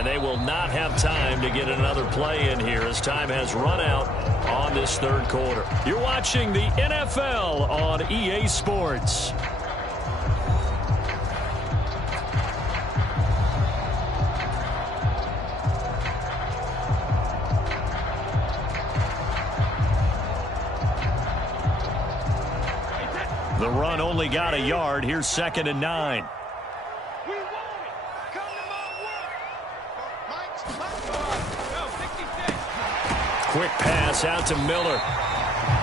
And they will not have time to get another play in here as time has run out on this third quarter. You're watching the NFL on EA Sports. The run only got a yard. Here's 2nd and 9. Quick pass out to Miller.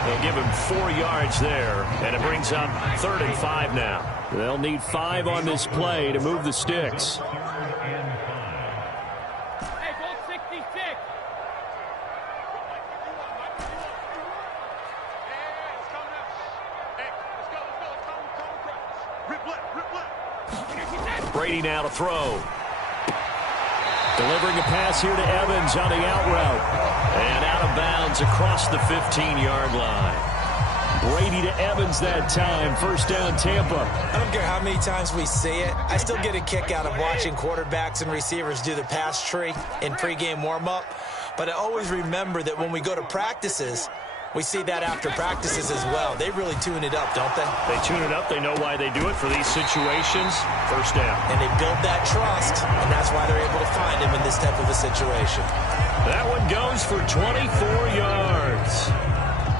They'll give him 4 yards there, and it brings up 3rd and 5 now. They'll need 5 on this play to move the sticks. Brady now to throw. Delivering a pass here to Evans on the out route. And out of bounds across the 15-yard line. Brady to Evans that time. First down, Tampa. I don't care how many times we see it. I still get a kick out of watching quarterbacks and receivers do the pass tree in pregame warm-up. But I always remember that when we go to practices, we see that after practices as well. They really tune it up, don't they? They tune it up. They know why they do it for these situations. First down. And they build that trust, and that's why they're able to find him in this type of a situation. That one goes for 24 yards.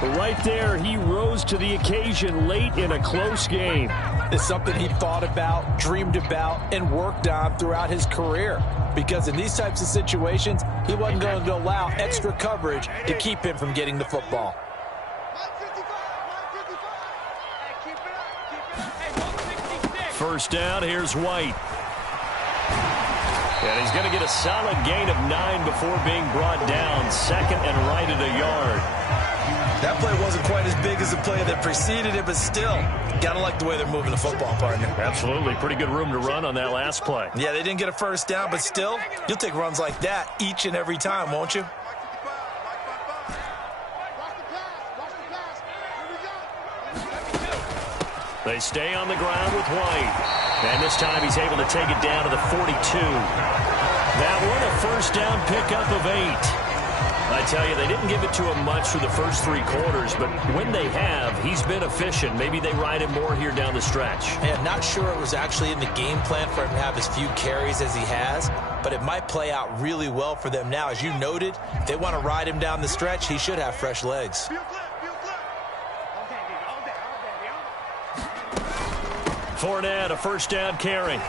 But right there, he rose to the occasion late in a close game. It's something he thought about, dreamed about, and worked on throughout his career. Because in these types of situations, he wasn't going to allow extra coverage to keep him from getting the football. First down, here's White. And he's going to get a solid gain of 9 before being brought down. 2nd and right at a yard. That play wasn't quite as big as the play that preceded it, but still, got to like the way they're moving the football, partner. Absolutely. Pretty good room to run on that last play. Yeah, they didn't get a first down, but still, you'll take runs like that each and every time, won't you? They stay on the ground with White. And this time he's able to take it down to the 42. That one a first down pickup of 8. I tell you, they didn't give it to him much for the first 3 quarters, but when they have, he's been efficient. Maybe they ride him more here down the stretch. Hey, I'm not sure it was actually in the game plan for him to have as few carries as he has, but it might play out really well for them now. As you noted, if they want to ride him down the stretch, he should have fresh legs. Fournette, a first down carry.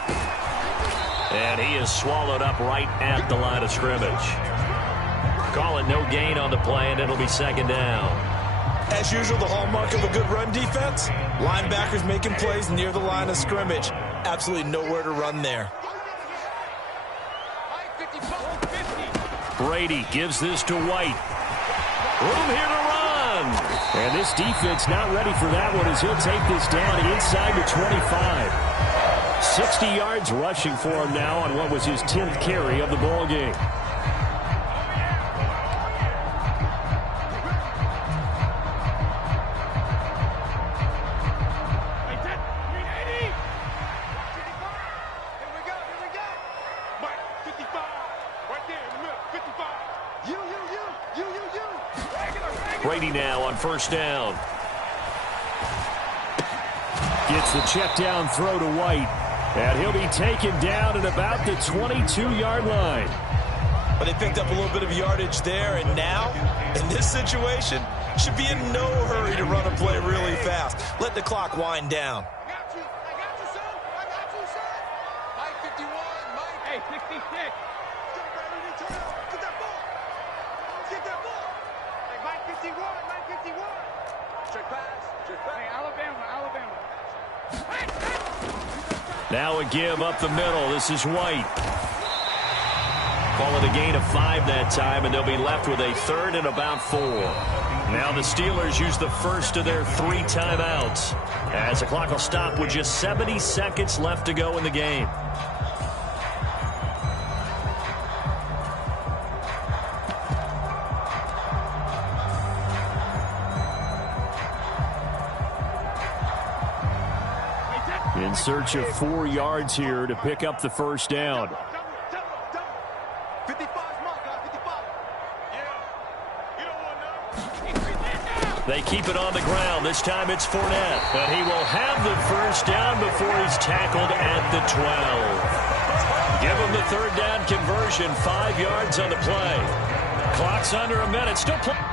And he is swallowed up right at the line of scrimmage. Call it no gain on the play, and it'll be 2nd down. As usual, the hallmark of a good run defense, linebackers making plays near the line of scrimmage. Absolutely nowhere to run there. Brady gives this to White. Room here to run. And this defense not ready for that one as he'll take this down inside the 25. 60 yards rushing for him now on what was his 10th carry of the ball game. Brady now on first down. Gets the check down throw to White. And he'll be taken down at about the 22-yard line. But they picked up a little bit of yardage there, and now, in this situation, should be in no hurry to run a play really fast. Let the clock wind down. I got you, son. I got you, son. Mike 51, Mike. Hey, 66. Get that ball. Get that ball. Hey, Mike 51, Mike 51. Check pass. Hey, Alabama. Now a give up the middle. This is White. Call it a gain of 5 that time, and they'll be left with a 3rd and about 4. Now the Steelers use the first of their 3 timeouts as the clock will stop with just 70 seconds left to go in the game. In search of 4 yards here to pick up the first down. They keep it on the ground. This time it's Fournette. But he will have the first down before he's tackled at the 12. Give him the third down conversion. 5 yards on the play. Clock's under a minute. Still playing.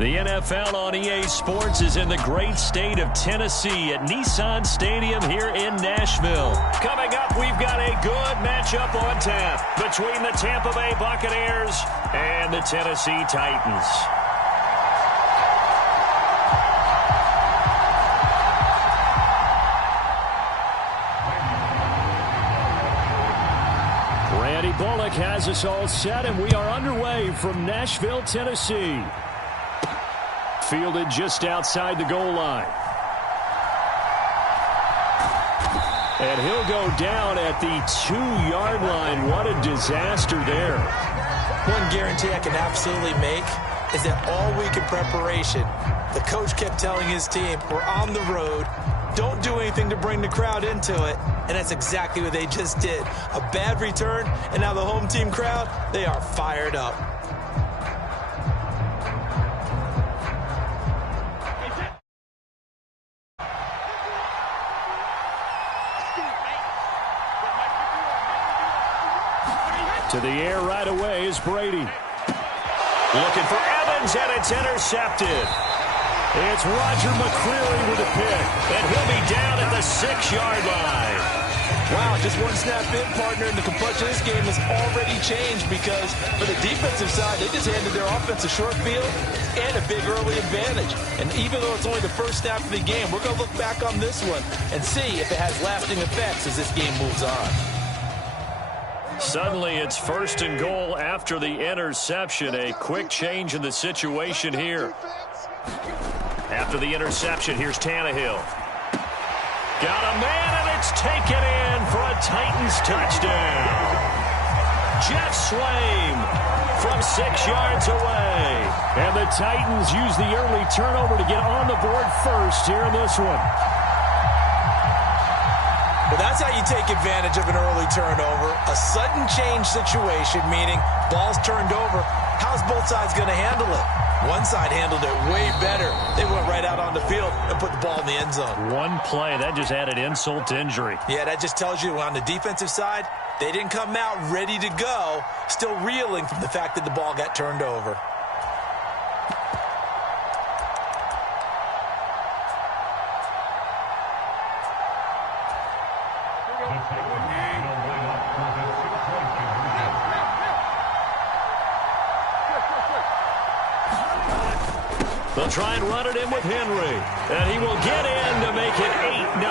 The NFL on EA Sports is in the great state of Tennessee at Nissan Stadium here in Nashville. Coming up, we've got a good matchup on tap between the Tampa Bay Buccaneers and the Tennessee Titans. Randy Bullock has us all set, and we are underway from Nashville, Tennessee. Fielded just outside the goal line. And he'll go down at the 2-yard line. What a disaster there. One guarantee I can absolutely make is that all week in preparation, the coach kept telling his team, we're on the road, don't do anything to bring the crowd into it. And that's exactly what they just did. A bad return, and now the home team crowd, they are fired up. To the air right away is Brady. Looking for Evans, and it's intercepted. It's Roger McCreary with a pick, and he'll be down at the 6-yard line. Wow, just one snap in, partner, and the complexion of this game has already changed because for the defensive side, they just handed their offense a short field and a big early advantage. And even though it's only the first snap of the game, we're going to look back on this one and see if it has lasting effects as this game moves on. Suddenly, it's 1st and goal after the interception. A quick change in the situation here. After the interception, here's Tannehill. Got a man, and it's taken in for a Titans touchdown. Jeff Swaim from 6 yards away. And the Titans use the early turnover to get on the board first here in this one. Well, that's how you take advantage of an early turnover. A sudden change situation, meaning ball's turned over. How's both sides going to handle it? One side handled it way better. They went right out on the field and put the ball in the end zone. One play, that just added insult to injury. Yeah, that just tells you on the defensive side, they didn't come out ready to go, still reeling from the fact that the ball got turned over. They'll try and run it in with Henry. And he will get in to make it 8-0.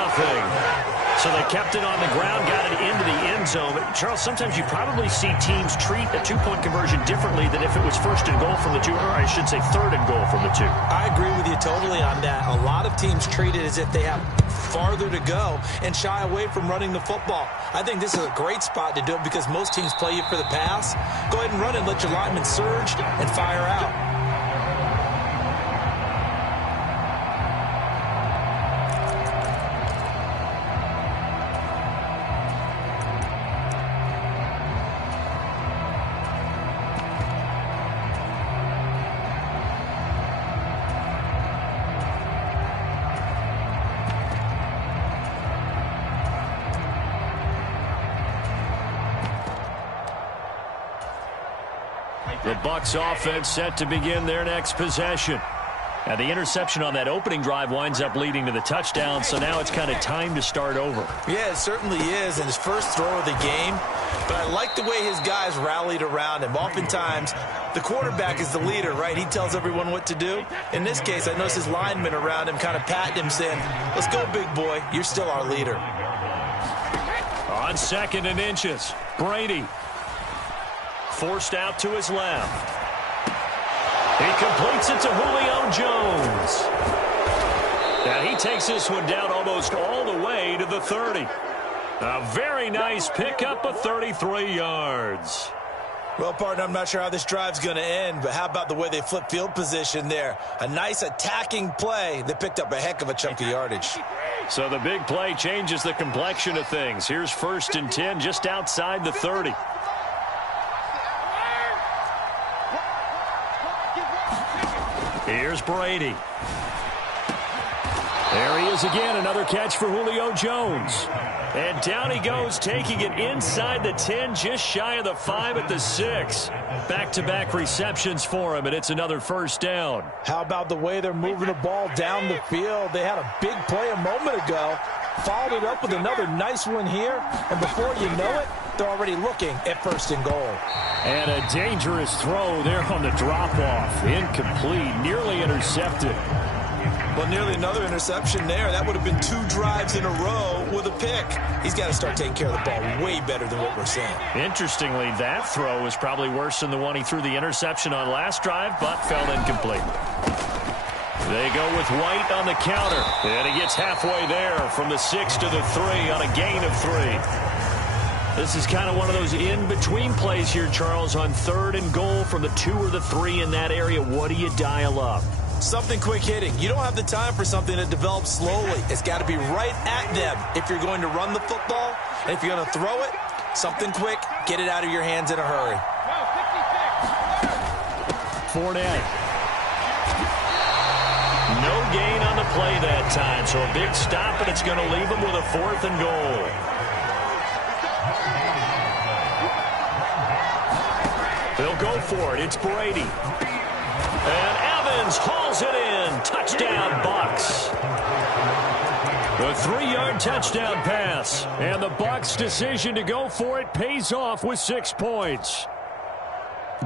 So they kept it on the ground, got it into the end zone. But Charles, sometimes you probably see teams treat a two-point conversion differently than if it was 1st and goal from the 2, or I should say 3rd and goal from the 2. I agree with you totally on that. A lot of teams treat it as if they have farther to go and shy away from running the football. I think this is a great spot to do it because most teams play you for the pass. Go ahead and run it, let your linemen surge and fire out. The Bucs offense set to begin their next possession. Now, the interception on that opening drive winds up leading to the touchdown, so now it's kind of time to start over. Yeah, it certainly is, in his first throw of the game. But I like the way his guys rallied around him. Oftentimes, the quarterback is the leader, right? He tells everyone what to do. In this case, I noticed his linemen around him kind of patting him, saying, let's go, big boy. You're still our leader. On 2nd and inches, Brady. Forced out to his left. He completes it to Julio Jones. Now he takes this one down almost all the way to the 30. A very nice pickup of 33 yards. Well, partner, I'm not sure how this drive's going to end, but how about the way they flip field position there? A nice attacking play. They picked up a heck of a chunk of yardage. So the big play changes the complexion of things. Here's 1st and 10 just outside the 30. Here's Brady. There he is again, another catch for Julio Jones. And down he goes, taking it inside the 10, just shy of the 5 at the 6. Back-to-back receptions for him, and it's another first down. How about the way they're moving the ball down the field? They had a big play a moment ago, followed it up with another nice one here, and before you know it, they're already looking at 1st and goal. And a dangerous throw there on the drop-off. Incomplete, nearly intercepted. Well, nearly another interception there. That would have been 2 drives in a row with a pick. He's got to start taking care of the ball way better than what we're seeing. Interestingly, that throw was probably worse than the one he threw the interception on last drive, but fell incomplete. They go with White on the counter. And he gets halfway there from the 6 to the 3 on a gain of 3. This is kind of one of those in-between plays here, Charles, on 3rd and goal from the 2 or the 3 in that area. What do you dial up? Something quick hitting. You don't have the time for something that develops slowly. It's got to be right at them if you're going to run the football. And if you're going to throw it, something quick, get it out of your hands in a hurry. Fournette. No gain on the play that time, so a big stop, and it's going to leave them with a 4th and goal. They'll go for it. It's Brady. And Evans hauls it in. Touchdown, Bucks. A 3-yard touchdown pass. And the Bucks' decision to go for it pays off with 6 points.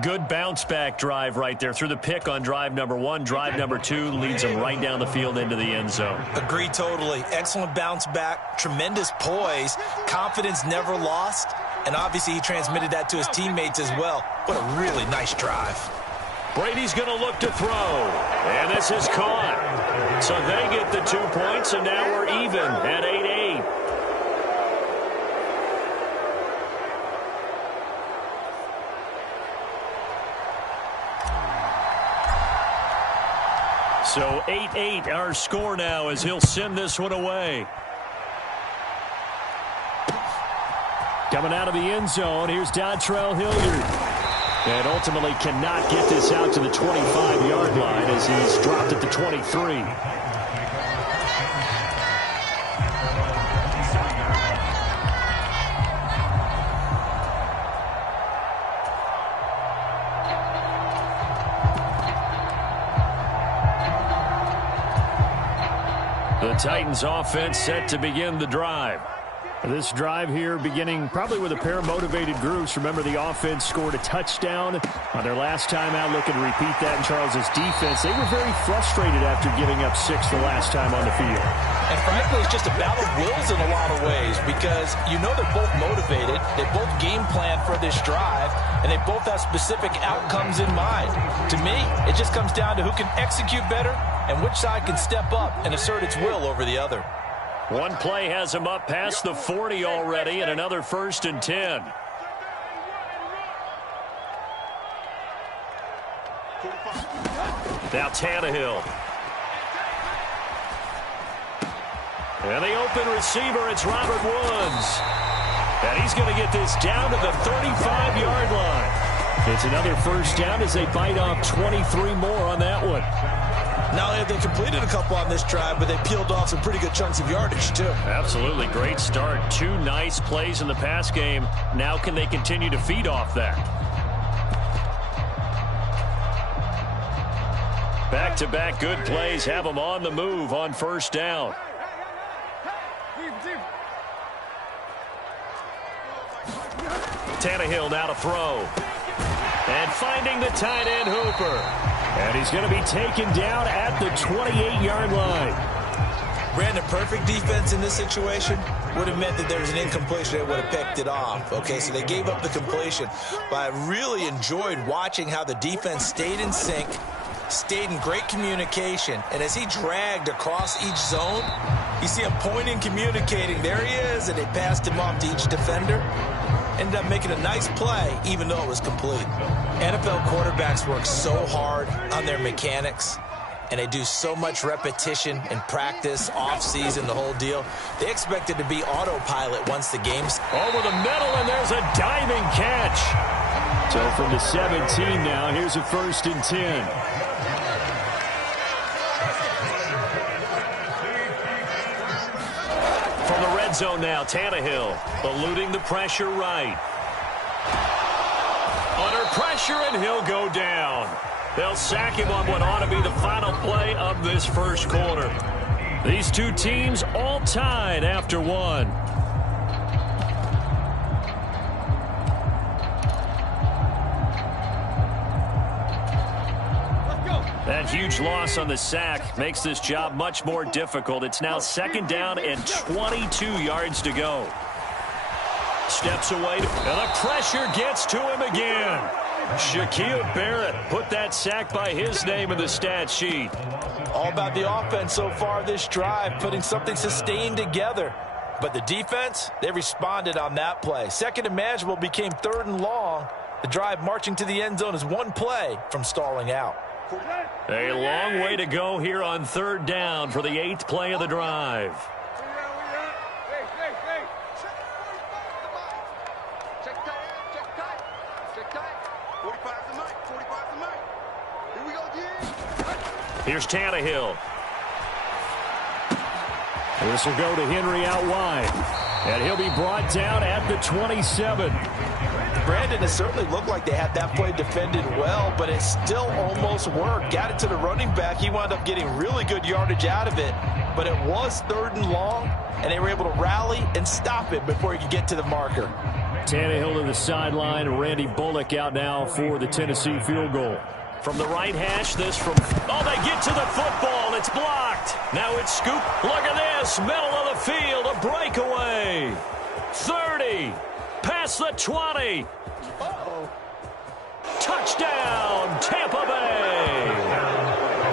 Good bounce-back drive right there. Through the pick on drive number 1. Drive number 2 leads them right down the field into the end zone. Agree totally. Excellent bounce back. Tremendous poise. Confidence never lost. And obviously he transmitted that to his teammates as well. What a really nice drive. Brady's going to look to throw. And this is caught. So they get the 2 points, and now we're even at 8-8. So 8-8 our score now as he'll send this one away. Coming out of the end zone, here's Dontrell Hilliard. And ultimately cannot get this out to the 25-yard line as he's dropped at the 23. The Titans offense set to begin the drive. This drive here beginning probably with a pair of motivated groups. Remember, the offense scored a touchdown on their last time out. Looking to repeat that in Charles's defense. They were very frustrated after giving up 6 the last time on the field. And frankly, it's just a battle of wills in a lot of ways because you know they're both motivated. They both game plan for this drive, and they both have specific outcomes in mind. To me, it just comes down to who can execute better and which side can step up and assert its will over the other. One play has him up past the 40 already, and another 1st and 10. Now Tannehill. And the open receiver, it's Robert Woods. And he's going to get this down to the 35-yard line. It's another first down as they bite off 23 more on that one. Not only have they completed a couple on this drive, but they peeled off some pretty good chunks of yardage, too. Absolutely. Great start. 2 nice plays in the pass game. Now can they continue to feed off that? Back-to-back good plays have them on the move on first down. Tannehill now to throw. And finding the tight end Hooper. And he's going to be taken down at the 28-yard line. Brandon, perfect defense in this situation would have meant that there was an incompletion. They would have picked it off. Okay, so they gave up the completion. But I really enjoyed watching how the defense stayed in sync, stayed in great communication. And as he dragged across each zone, you see him pointing, communicating. There he is, and they passed him off to each defender. Ended up making a nice play, even though it was complete. NFL quarterbacks work so hard on their mechanics, and they do so much repetition and practice, off-season, the whole deal. They expect it to be autopilot once the game's over the middle, and there's a diving catch. So from the 17 now, here's a 1st and 10. end zone now. Tannehill eluding the pressure right. Under pressure, and he'll go down. They'll sack him on what ought to be the final play of this first quarter. These two teams all tied after one. That huge loss on the sack makes this job much more difficult. It's now 2nd down and 22 yards to go. Steps away, and the pressure gets to him again. Shaquille Barrett put that sack by his name in the stat sheet. All about the offense so far this drive, putting something sustained together. But the defense, they responded on that play. 2nd and manageable became 3rd and long. The drive marching to the end zone is one play from stalling out. A long way to go here on 3rd down for the 8th play of the drive. Here's Tannehill. This will go to Henry out wide. And he'll be brought down at the 27. Brandon, it certainly looked like they had that play defended well, but it still almost worked. Got it to the running back. He wound up getting really good yardage out of it, but it was 3rd and long, and they were able to rally and stop it before he could get to the marker. Tannehill to the sideline. Randy Bullock out now for the Tennessee field goal. From the right hash, this from... Oh, they get to the football. It's blocked. Now it's scooped. Look at this. Middle of the field. A breakaway. 30. Past the 20. Touchdown, Tampa Bay.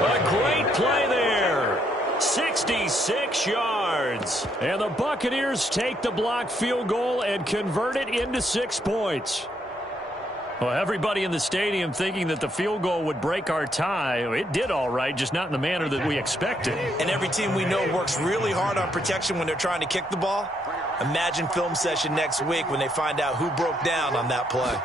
A great play there. 66 yards. And the Buccaneers take the blocked field goal and convert it into 6 points. Well, everybody in the stadium thinking that the field goal would break our tie. It did all right, just not in the manner that we expected. And every team we know works really hard on protection when they're trying to kick the ball. Imagine film session next week when they find out who broke down on that play.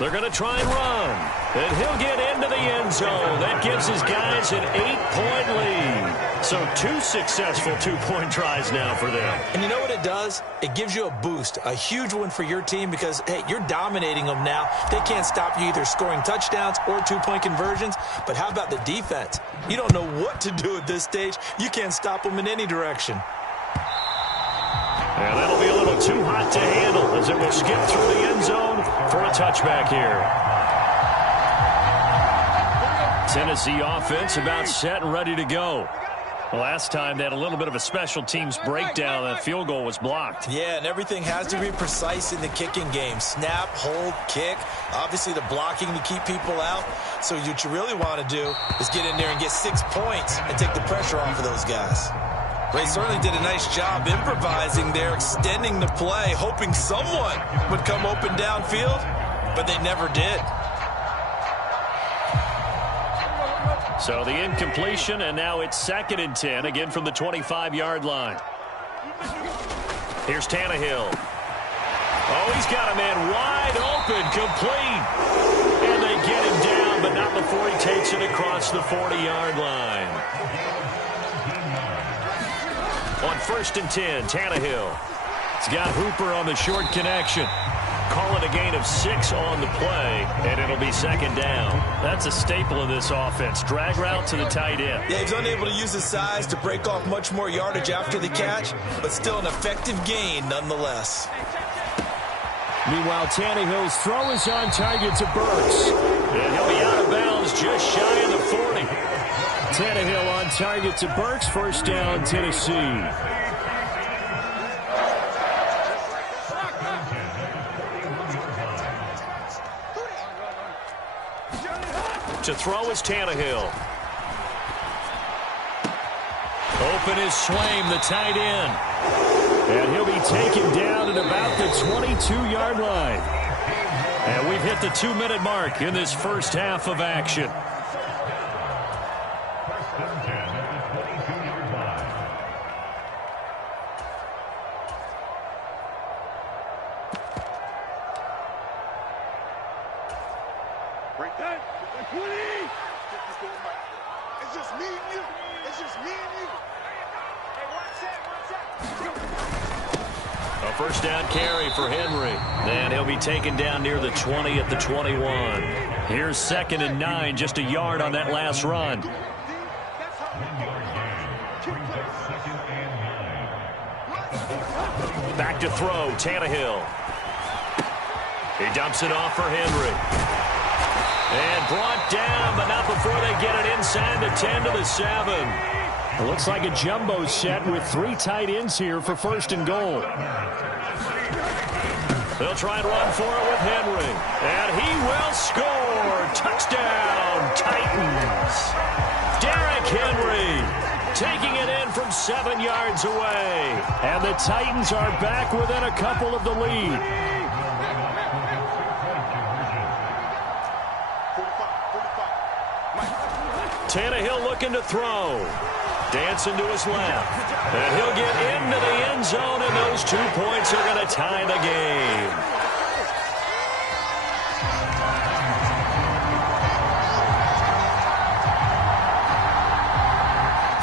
They're going to try and run. And he'll get into the end zone. That gives his guys an 8-point lead. So 2 successful 2-point tries now for them. And you know what it does? It gives you a boost, a huge one for your team because, hey, you're dominating them now. They can't stop you either scoring touchdowns or 2-point conversions. But how about the defense? You don't know what to do at this stage. You can't stop them in any direction. And that'll be a little too hot to handle as it will skip through the end zone for a touchback here. Tennessee offense about set and ready to go. Last time they had a little bit of a special teams breakdown. That field goal was blocked. Yeah, and everything has to be precise in the kicking game. Snap, hold, kick. Obviously the blocking to keep people out. So what you really want to do is get in there and get 6 points and take the pressure off of those guys. They certainly did a nice job improvising there, extending the play, hoping someone would come open downfield, but they never did. So the incompletion, and now it's 2nd and 10, again from the 25-yard line. Here's Tannehill. Oh, he's got a man wide open, complete. And they get him down, but not before he takes it across the 40-yard line. On 1st and 10, Tannehill. He's got Hooper on the short connection. Call it a gain of 6 on the play, and it'll be 2nd down. That's a staple of this offense. Drag route to the tight end. Yeah, he's unable to use his size to break off much more yardage after the catch, but still an effective gain nonetheless. Meanwhile, Tannehill's throw is on target to Burks. And he'll be out of bounds just shy of the 40. Tannehill on target to Burks. 1st down, Tennessee. To throw is Tannehill. Open is Swaim, the tight end. And he'll be taken down at about the 22-yard line. And we've hit the 2-minute mark in this first half of action. It's just me and you. It's just me and you. Hey, one set. first down carry for Henry. And he'll be taken down near the 20 at the 21. Here's 2nd and 9, just a yard on that last run. Back to throw, Tannehill. He dumps it off for Henry. And brought down, but not before they get it inside the 10 to the 7. It looks like a jumbo set with 3 tight ends here for 1st and goal. They'll try and run for it with Henry. And he will score. Touchdown, Titans. Derrick Henry taking it in from 7 yards away. And the Titans are back within a couple of the lead. Tannehill looking to throw. Dancing to his left. And he'll get into the end zone, and those 2 points are going to tie the game.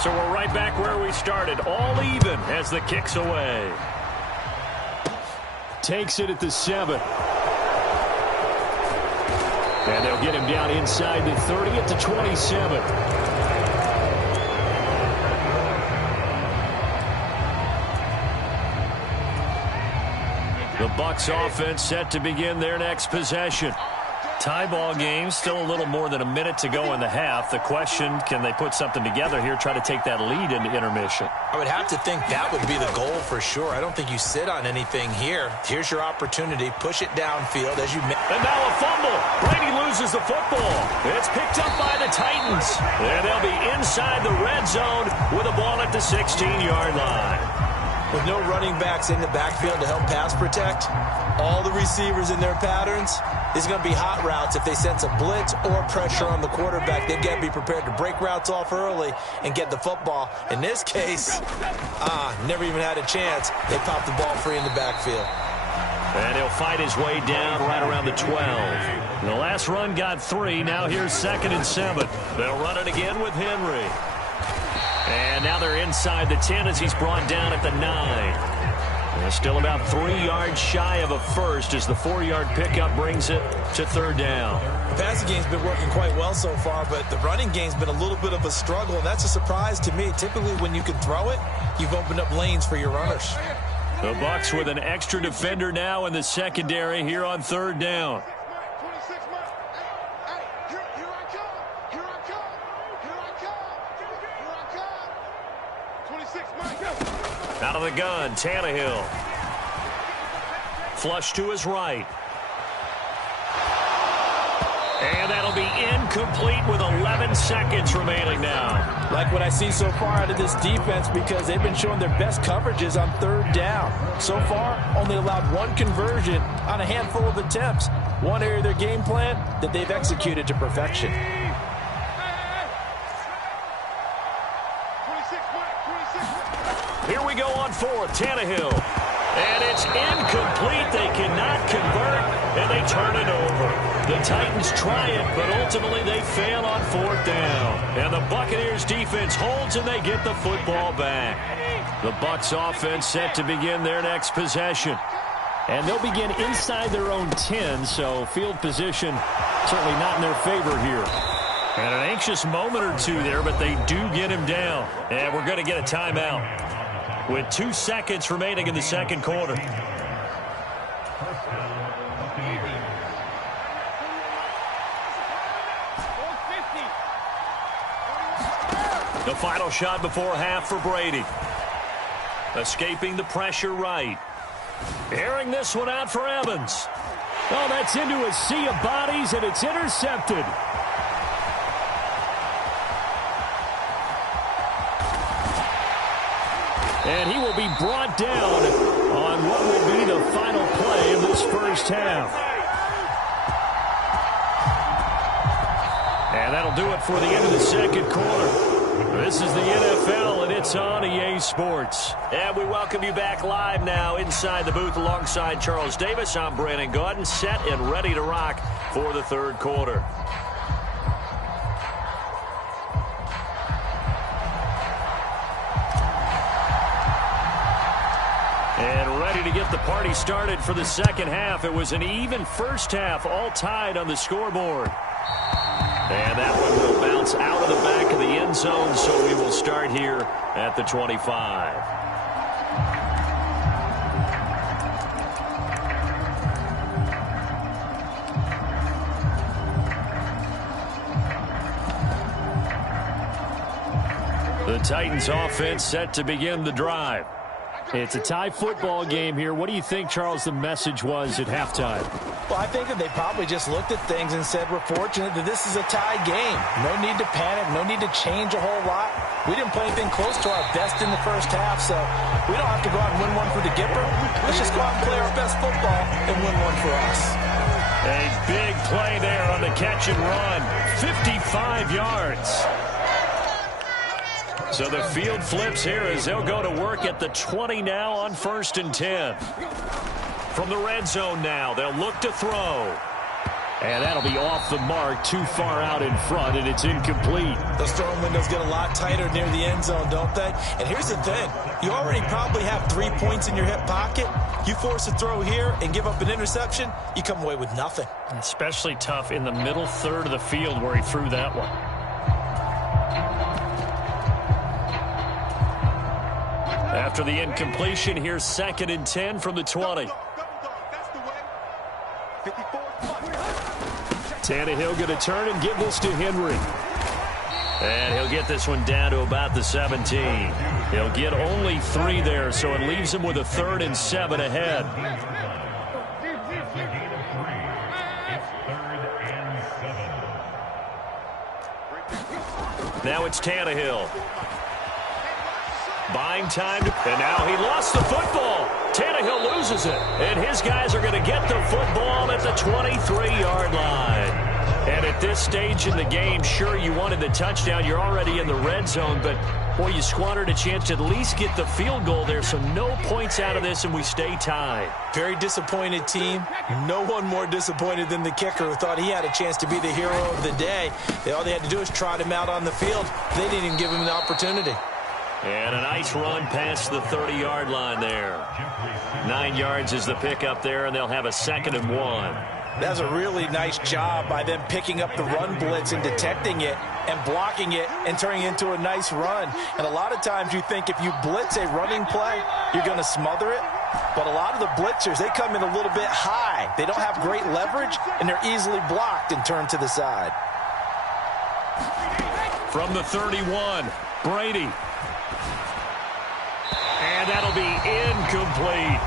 So we're right back where we started, all even as the kick's away. Takes it at the 7. And they'll get him down inside the 30 at the 27. The Bucs offense set to begin their next possession. Tie ball game, still a little more than a minute to go in the half. The question, can they put something together here, try to take that lead into intermission? I would have to think that would be the goal for sure. I don't think you sit on anything here. Here's your opportunity. Push it downfield as you... And now a fumble. Brady loses the football. It's picked up by the Titans. And they'll be inside the red zone with a ball at the 16-yard line. With no running backs in the backfield to help pass protect, all the receivers in their patterns, there's going to be hot routes. If they sense a blitz or pressure on the quarterback, they've got to be prepared to break routes off early and get the football. In this case, never even had a chance. They popped the ball free in the backfield. And he'll fight his way down right around the 12. The last run got 3. Now here's 2nd and 7. They'll run it again with Henry. And now they're inside the 10 as he's brought down at the 9. And still about 3 yards shy of a first as the 4-yard pickup brings it to 3rd down. The passing game's been working quite well so far, but the running game's been a little bit of a struggle, and that's a surprise to me. Typically, when you can throw it, you've opened up lanes for your runners. The Bucs with an extra defender now in the secondary here on 3rd down. Out of the gun, Tannehill. Flush to his right. And that'll be incomplete with 11 seconds remaining now. Like what I see so far out of this defense, because they've been showing their best coverages on 3rd down. So far, only allowed 1 conversion on a handful of attempts. One area of their game plan that they've executed to perfection. Here we go on 4th, Tannehill. And it's incomplete. They cannot convert, and they turn it over. The Titans try it, but ultimately they fail on 4th down. And the Buccaneers defense holds, and they get the football back. The Bucs offense set to begin their next possession. And they'll begin inside their own 10, so field position certainly not in their favor here. And an anxious moment or two there, but they do get him down. And we're going to get a timeout with 2 seconds remaining in the 2nd quarter. The final shot before half for Brady. Escaping the pressure right. Airing this one out for Evans. Oh, that's into a sea of bodies, and it's intercepted. And he will be brought down on what would be the final play of this first half. And that'll do it for the end of the 2nd quarter. This is the NFL, and it's on EA Sports. And we welcome you back live now inside the booth alongside Charles Davis. I'm Brandon Gaudin, set and ready to rock for the 3rd quarter. And ready to get the party started for the second half. It was an even first half, all tied on the scoreboard. And that one will bounce out of the back of the end zone, so we will start here at the 25. The Titans offense set to begin the drive. It's a tie football game here. What do you think, Charles, the message was at halftime? Well, I think that they probably just looked at things and said, we're fortunate that this is a tie game. No need to panic. No need to change a whole lot. We didn't play anything close to our best in the first half, so we don't have to go out and win one for the Gipper. Let's just go out and play our best football and win one for us. A big play there on the catch and run. 55 yards. So the field flips here as they'll go to work at the 20 now on 1st and 10. From the red zone now, they'll look to throw. And that'll be off the mark, too far out in front, and it's incomplete. Those throwing windows get a lot tighter near the end zone, don't they? And here's the thing. You already probably have 3 points in your hip pocket. You force a throw here and give up an interception, you come away with nothing. Especially tough in the middle third of the field where he threw that one. After the incompletion, here's 2nd and 10 from the 20. Tannehill going to turn and give this to Henry. And he'll get this one down to about the 17. He'll get only 3 there, so it leaves him with a 3rd and 7 ahead. Now it's Tannehill. Buying time, and now he lost the football. Tannehill loses it, and his guys are going to get the football at the 23-yard line. And at this stage in the game, sure, you wanted the touchdown. You're already in the red zone, but, boy, you squandered a chance to at least get the field goal there, so no points out of this, and we stay tied. Very disappointed team. No one more disappointed than the kicker who thought he had a chance to be the hero of the day. All they had to do is trot him out on the field. They didn't even give him the opportunity. And a nice run past the 30-yard line there. 9 yards is the pickup there, and they'll have a 2nd and 1. That was a really nice job by them picking up the run blitz and detecting it and blocking it and turning it into a nice run. And a lot of times you think if you blitz a running play, you're going to smother it. But a lot of the blitzers, they come in a little bit high. They don't have great leverage, and they're easily blocked and turned to the side. From the 31, Brady. And that'll be incomplete.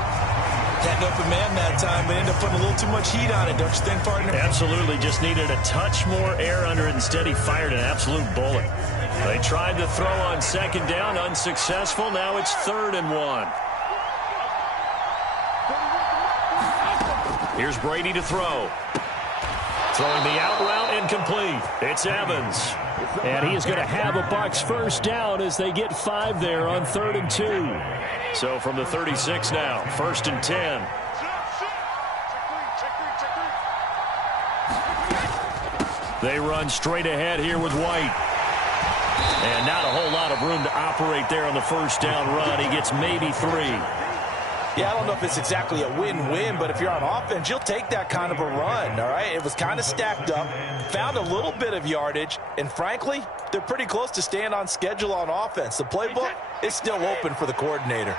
Had an open man that time, but ended up putting a little too much heat on it, don't you think, partner? Absolutely. Just needed a touch more air under it. Instead, he fired an absolute bullet. They tried to throw on 2nd down, unsuccessful. Now it's 3rd and 1. Here's Brady to throw. Throwing the out route, incomplete. It's Evans. And he is going to have a Bucs first down as they get 5 there on 3rd and 2. So from the 36 now, 1st and 10. They run straight ahead here with White. And not a whole lot of room to operate there on the first down run. He gets maybe 3. Yeah, I don't know if it's exactly a win-win, but if you're on offense, you'll take that kind of a run, all right? It was kind of stacked up, found a little bit of yardage, and frankly, they're pretty close to staying on schedule on offense. The playbook is still open for the coordinator.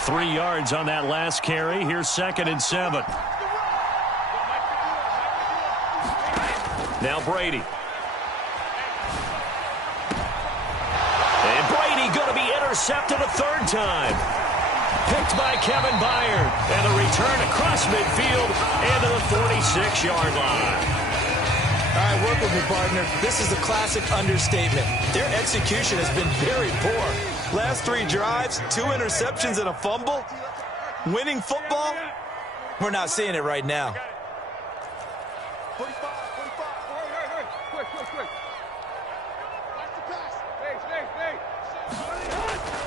3 yards on that last carry. Here's 2nd and 7. Now Brady. And Brady going to be intercepted a 3rd time. Picked by Kevin Byard. And the return across midfield and to the 46-yard line. All right, work with me, partner. This is a classic understatement. Their execution has been very poor. Last 3 drives, 2 interceptions and a fumble. Winning football? We're not seeing it right now.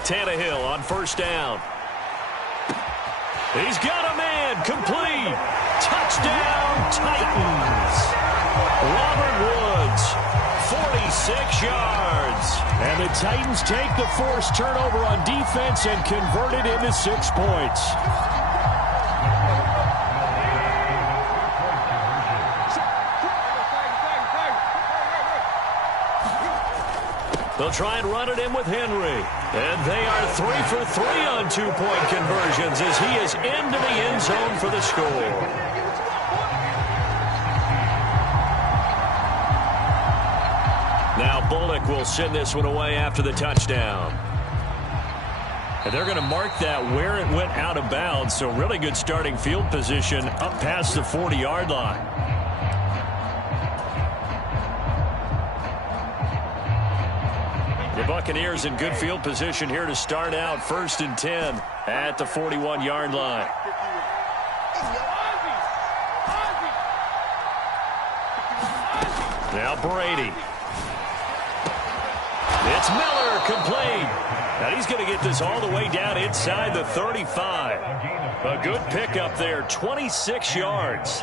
Tannehill on first down. He's got a man, complete. Touchdown, Titans. Robert Woods, 46 yards. And the Titans take the forced turnover on defense and convert it into 6 points. They'll try and run it in with Henry. And they are 3 for 3 on two-point conversions as he is into the end zone for the score. Now Bullock will send this one away after the touchdown. And they're going to mark that where it went out of bounds, so really good starting field position up past the 40-yard line. The Buccaneers in good field position here to start out 1st and 10 at the 41-yard line. Now Brady. It's Miller, complete. And he's going to get this all the way down inside the 35. A good pickup there, 26 yards.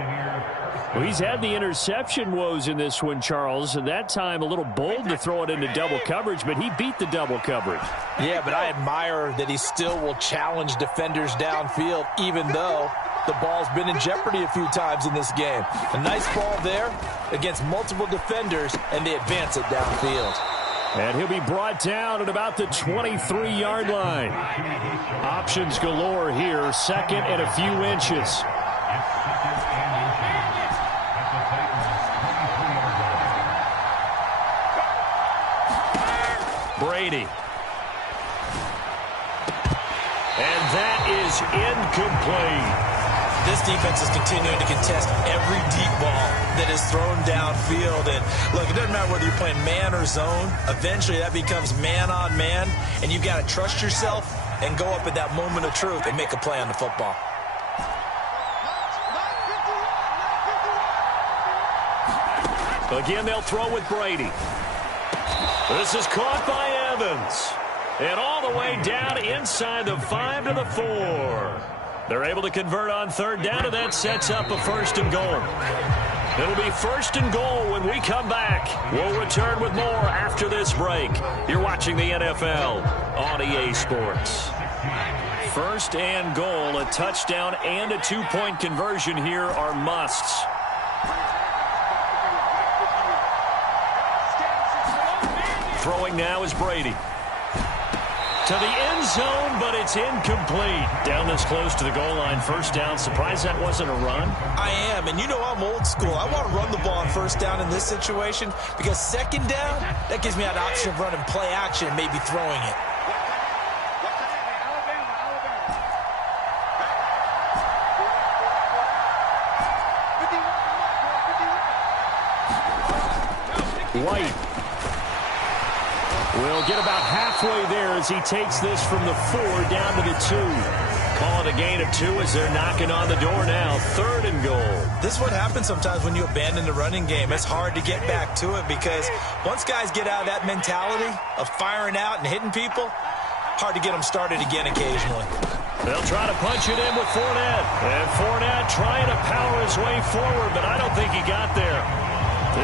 Well, he's had the interception woes in this one, Charles, and that time a little bold to throw it into double coverage, but he beat the double coverage. Yeah, but I admire that he still will challenge defenders downfield, even though the ball's been in jeopardy a few times in this game. A nice ball there against multiple defenders, and they advance it downfield. And he'll be brought down at about the 23-yard line. Options galore here, 2nd and a few inches. Brady. And that is incomplete. This defense is continuing to contest every deep ball that is thrown downfield. And look, it doesn't matter whether you're playing man or zone. Eventually that becomes man on man, and you've got to trust yourself and go up at that moment of truth and make a play on the football. Again, they'll throw with Brady. This is caught by Evans. And all the way down inside the 5 to the 4. They're able to convert on 3rd down, and that sets up a 1st and goal. It'll be 1st and goal when we come back. We'll return with more after this break. You're watching the NFL on EA Sports. 1st and goal, a touchdown and a 2-point conversion here are musts. Throwing now is Brady. To the end zone, but it's incomplete. Down this close to the goal line, 1st down. Surprised that wasn't a run? I am, and you know I'm old school. I want to run the ball on 1st down in this situation because 2nd down, that gives me an option of running play action and maybe throwing it. White will get about halfway there as he takes this from the 4 down to the 2. Call it a gain of 2 as they're knocking on the door now. 3rd and goal. This is what happens sometimes when you abandon the running game. It's hard to get back to it because once guys get out of that mentality of firing out and hitting people, hard to get them started again occasionally. They'll try to punch it in with Fournette. And Fournette trying to power his way forward, but I don't think he got there.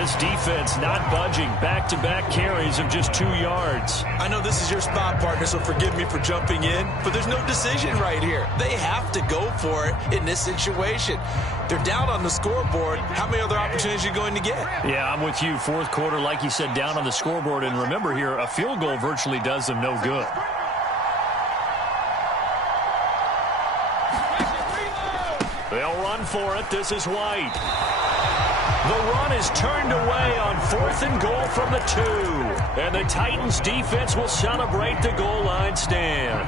This defense not budging. Back-to-back carries of just 2 yards. I know this is your spot, partner, so forgive me for jumping in, but there's no decision right here. They have to go for it in this situation. They're down on the scoreboard. How many other opportunities are you going to get? Yeah, I'm with you. 4th quarter, like you said, down on the scoreboard. And remember here, a field goal virtually does them no good. They'll run for it. This is White. The run is turned away on 4th and goal from the 2. And the Titans defense will celebrate the goal line stand.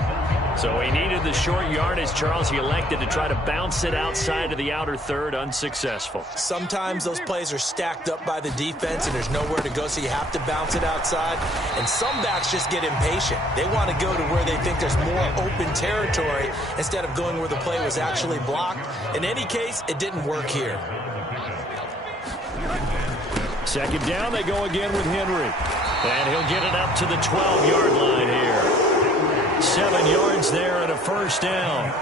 So he needed the short yardage, Charles. He elected to try to bounce it outside of the outer 3rd, unsuccessful. Sometimes those plays are stacked up by the defense and there's nowhere to go, so you have to bounce it outside. And some backs just get impatient. They want to go to where they think there's more open territory instead of going where the play was actually blocked. In any case, it didn't work here. 2nd down, they go again with Henry. And he'll get it up to the 12-yard line here. 7 yards there and a 1st down.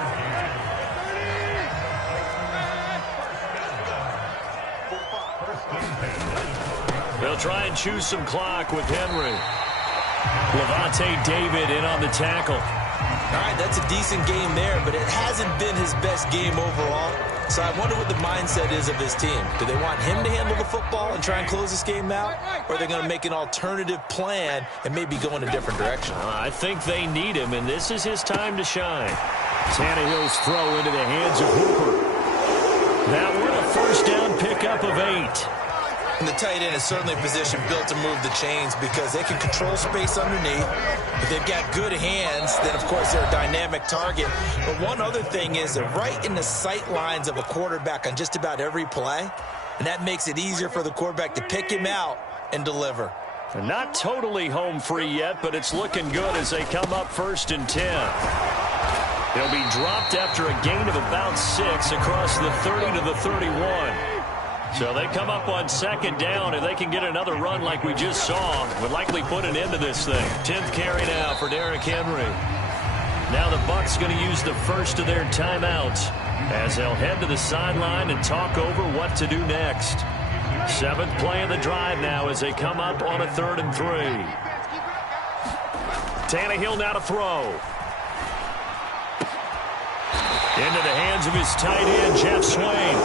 They'll try and choose some clock with Henry. Levante David in on the tackle. All right, that's a decent game there, but it hasn't been his best game overall. So I wonder what the mindset is of his team. Do they want him to handle the football and try and close this game out? Or are they going to make an alternative plan and maybe go in a different direction? I think they need him, and this is his time to shine. Tannehill's throw into the hands of Hooper. That one, a first down pickup of 8. And the tight end is certainly a position built to move the chains because they can control space underneath. If they've got good hands, then, of course, they're a dynamic target. But one other thing is they're right in the sight lines of a quarterback on just about every play, and that makes it easier for the quarterback to pick him out and deliver. They're not totally home free yet, but it's looking good as they come up 1st and 10. They'll be dropped after a gain of about 6 across the 30 to the 31. So they come up on 2nd down, and they can get another run like we just saw. Would likely put an end to this thing. 10th carry now for Derrick Henry. Now the Bucs going to use the first of their timeouts as they'll head to the sideline and talk over what to do next. 7th play of the drive now as they come up on a 3rd and 3. Tannehill now to throw. Into the hands of his tight end, Jeff Swain.